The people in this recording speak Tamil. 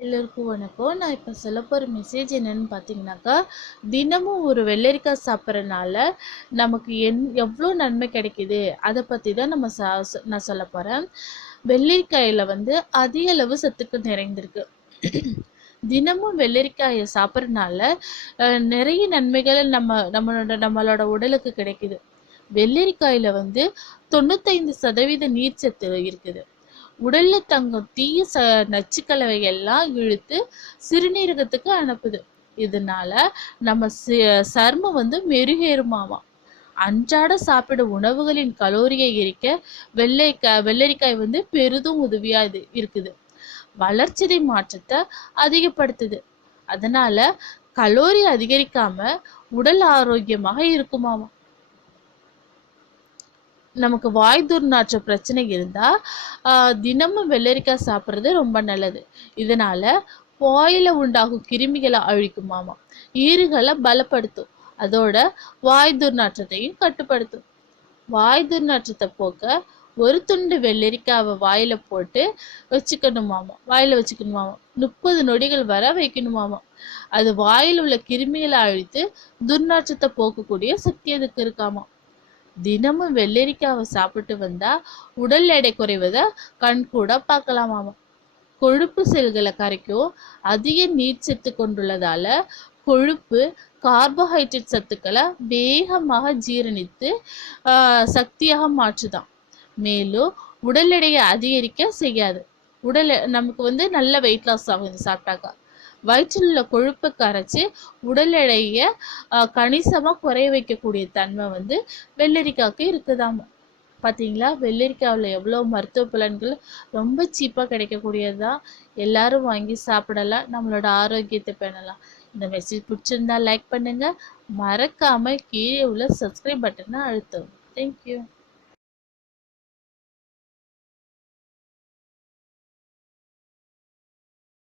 எல்லோருக்கும் வணக்கம். நான் இப்போ சொல்ல போகிற மெசேஜ் என்னன்னு பார்த்தீங்கன்னாக்கா தினமும் ஒரு வெள்ளரிக்காய் சாப்பிட்றனால நமக்கு என் எவ்வளோ நன்மை கிடைக்குது? அதை பற்றி தான் நம்ம சா சொ- நான் சொல்ல போகிறேன் வெள்ளரிக்காயில் வந்து அதிக அளவு சத்துக்கள் நிறைந்திருக்கு. தினமும் வெள்ளரிக்காயை சாப்பிட்றனால நிறைய நன்மைகள் நம்ம நம்மளோட நம்மளோட உடலுக்கு கிடைக்குது. வெள்ளரிக்காயில் வந்து தொண்ணூத்தைந்து சதவீத நீர்ச்சத்து இருக்குது. உடல்ல தங்கும் தீய ச நச்சுக்கலவை எல்லாம் இழுத்து சிறுநீரகத்துக்கு அனுப்புது. இதனால நம்ம சர்மம் வந்து மெருகேறுமாமா. அன்றாட சாப்பிட உணவுகளின் கலோரியை எரிக்க வெள்ளைக்காய் வெள்ளரிக்காய் வந்து பெரிதும் உதவியா இது இருக்குது. வளர்ச்சிதை மாற்றத்தை அதிகப்படுத்துது. அதனால கலோரி அதிகரிக்காம உடல் ஆரோக்கியமாக இருக்குமாமா. நமக்கு வாய் துர்நாற்ற பிரச்சனை இருந்தா ஆஹ், தினமும் வெள்ளரிக்காய் சாப்பிட்றது ரொம்ப நல்லது. இதனால வாயில் உண்டாகும் கிருமிகளை அழிக்குமாமா ஈறுகளை பலப்படுத்தும். அதோட வாய் துர்நாற்றத்தையும் கட்டுப்படுத்தும். வாய் துர்நாற்றத்தை போக்க ஒரு துண்டு வெள்ளரிக்காவை வாயில போட்டு வச்சுக்கணுமாமா வாயில வச்சுக்கணுமாமா முப்பது நொடிகள் வர வைக்கணுமாமா அது வாயில் உள்ள கிருமிகளை அழித்து துர்நாற்றத்தை போக்கக்கூடிய சக்தி அதுக்கு இருக்காமா தினமும் வெள்ளரிக்காவை சாப்பிட்டு வந்தா உடல் எடை குறைவதை கண் கூட பார்க்கலாமாமா? கொழுப்பு செல்களை கரைக்கும் அதிக நீர்ச்சத்து கொண்டுள்ளதால கொழுப்பு கார்போஹைட்ரேட் சத்துக்களை வேகமாக ஜீரணித்து ஆஹ், சக்தியாக மாற்றுதான். மேலும் உடல் எடையை அதிகரிக்க செய்யாது. உடல் நமக்கு வந்து நல்ல வெயிட் லாஸ் ஆகும் இது சாப்பிட்டாக்கா. வயிற்றில் உள்ள கொழுப்பை கரைச்சி உடல் எடையை கணிசமாக குறைய வைக்கக்கூடிய தன்மை வந்து வெள்ளரிக்காய்க்கு இருக்குதாமா. பார்த்தீங்களா வெள்ளரிக்காவில் எவ்வளோ மருத்துவ பலன்கள் ரொம்ப சீப்பாக கிடைக்கக்கூடியது தான். எல்லாரும் வாங்கி சாப்பிடலாம் நம்மளோட ஆரோக்கியத்தை பேணலாம். இந்த மெசேஜ் பிடிச்சிருந்தா லைக் பண்ணுங்கள் மறக்காமல் கீழே உள்ள சப்ஸ்கிரைப் பட்டனை அழுத்தவும். தேங்க்யூ